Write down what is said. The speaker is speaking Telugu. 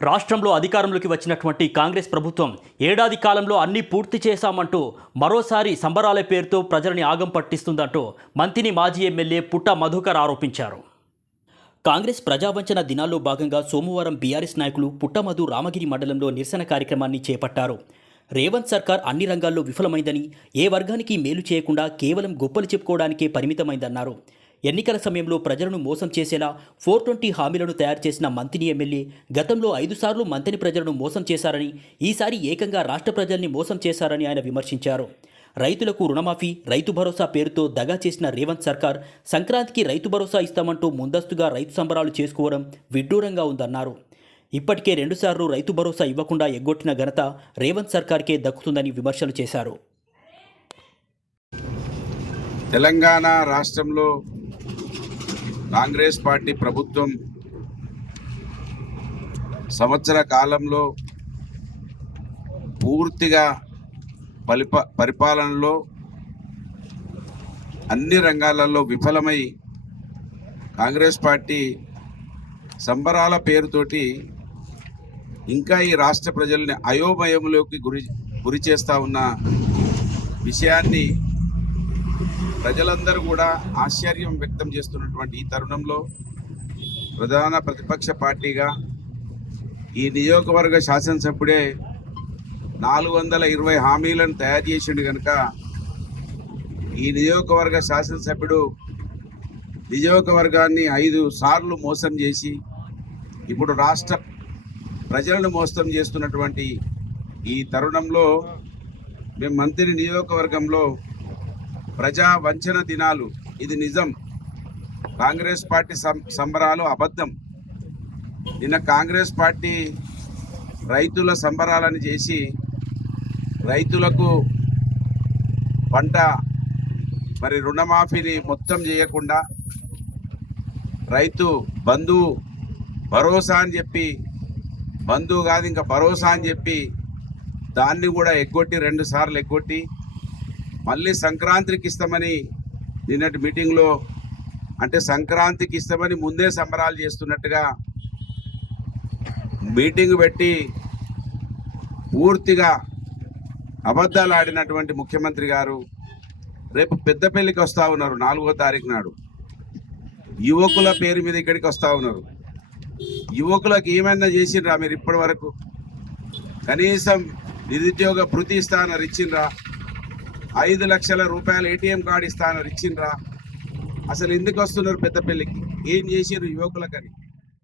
రాష్ట్రంలో అధికారంలోకి వచ్చినటువంటి కాంగ్రెస్ ప్రభుత్వం ఏడాది కాలంలో అన్నీ పూర్తి చేశామంటూ మరోసారి సంబరాల పేరుతో ప్రజలని ఆగం పట్టిస్తుందంటూ మంతిని మాజీ ఎమ్మెల్యే పుట్ట మధుకర్ ఆరోపించారు. కాంగ్రెస్ ప్రజావంచన దినాల్లో భాగంగా సోమవారం బీఆర్ఎస్ నాయకులు పుట్టమధు రామగిరి మండలంలో నిరసన కార్యక్రమాన్ని చేపట్టారు. రేవంత్ సర్కార్ అన్ని రంగాల్లో విఫలమైందని, ఏ వర్గానికి మేలు చేయకుండా కేవలం గొప్పలు చెప్పుకోవడానికే పరిమితమైందన్నారు. ఎన్నికల సమయంలో ప్రజలను మోసం చేసేలా 420 హామీలను తయారు చేసిన మంతిని ఎమ్మెల్యే గతంలో 5 సార్లు మంతిని ప్రజలను మోసం చేశారని, ఈసారి ఏకంగా రాష్ట్ర ప్రజల్ని మోసం చేశారని ఆయన విమర్శించారు. రైతులకు రుణమాఫీ, రైతు భరోసా పేరుతో దగా చేసిన రేవంత్ సర్కార్ సంక్రాంతికి రైతు భరోసా ఇస్తామంటూ ముందస్తుగా రైతు సంబరాలు చేసుకోవడం విడ్డూరంగా ఉందన్నారు. ఇప్పటికే 2 సార్లు రైతు భరోసా ఇవ్వకుండా ఎగ్గొట్టిన ఘనత రేవంత్ సర్కార్కే దక్కుతుందని విమర్శలు చేశారు. తెలంగాణ రాష్ట్రంలో కాంగ్రెస్ పార్టీ ప్రభుత్వం సంవత్సర కాలంలో పూర్తిగా పరిపాలనలో అన్ని రంగాలలో విఫలమై కాంగ్రెస్ పార్టీ సంబరాల పేరుతోటి ఇంకా ఈ రాష్ట్ర ప్రజల్ని అయోమయంలోకి గురి చేస్తూ ఉన్న విషయాన్ని ప్రజలందరూ కూడా ఆశ్చర్యం వ్యక్తం చేస్తున్నటువంటి ఈ తరుణంలో ప్రధాన ప్రతిపక్ష పార్టీగా ఈ నియోజకవర్గ శాసనసభ్యుడే 420 హామీలను తయారు చేసిండు కనుక ఈ నియోజకవర్గ శాసనసభ్యుడు నియోజకవర్గాన్ని 5 సార్లు మోసం చేసి ఇప్పుడు రాష్ట్ర ప్రజలను మోసం చేస్తున్నటువంటి ఈ తరుణంలో మేము మంత్రి నియోజకవర్గంలో ప్రజా వంచన దినాలు, ఇది నిజం. కాంగ్రెస్ పార్టీ సంబరాలు అబద్ధం. నిన్న కాంగ్రెస్ పార్టీ రైతుల సంబరాలను చేసి రైతులకు పంట రుణమాఫీని మొత్తం చేయకుండా రైతు బంధు భరోసా అని చెప్పి, బంధువు కాదు ఇంకా భరోసా అని చెప్పి దాన్ని కూడా ఎగ్గొట్టి 2 సార్లు ఎగ్గొట్టి మళ్ళీ సంక్రాంతికి ఇస్తామని నిన్నటి మీటింగ్లో, అంటే సంక్రాంతికి ఇస్తామని ముందే సంబరాలు చేస్తున్నట్టుగా మీటింగ్ పెట్టి పూర్తిగా అబద్ధాలు ఆడినటువంటి ముఖ్యమంత్రి గారు రేపు పెద్దపల్లికి వస్తూ ఉన్నారు. 4వ తారీఖు నాడు యువకుల పేరు మీద ఇక్కడికి వస్తూ ఉన్నారు. యువకులకు ఏమైనా చేసిండ్రా మీరు ఇప్పటి వరకు? కనీసం నిరుద్యోగ భృతి ఇస్తానని ఇచ్చిండ్రా? 5 లక్షల రూపాయల ATM కార్డు ఇస్తానని ఇచ్చిండ్రా? అసలు ఎందుకు వస్తున్నారు పెద్దపల్లికి? ఏం చేసిర్రు యువకులకని?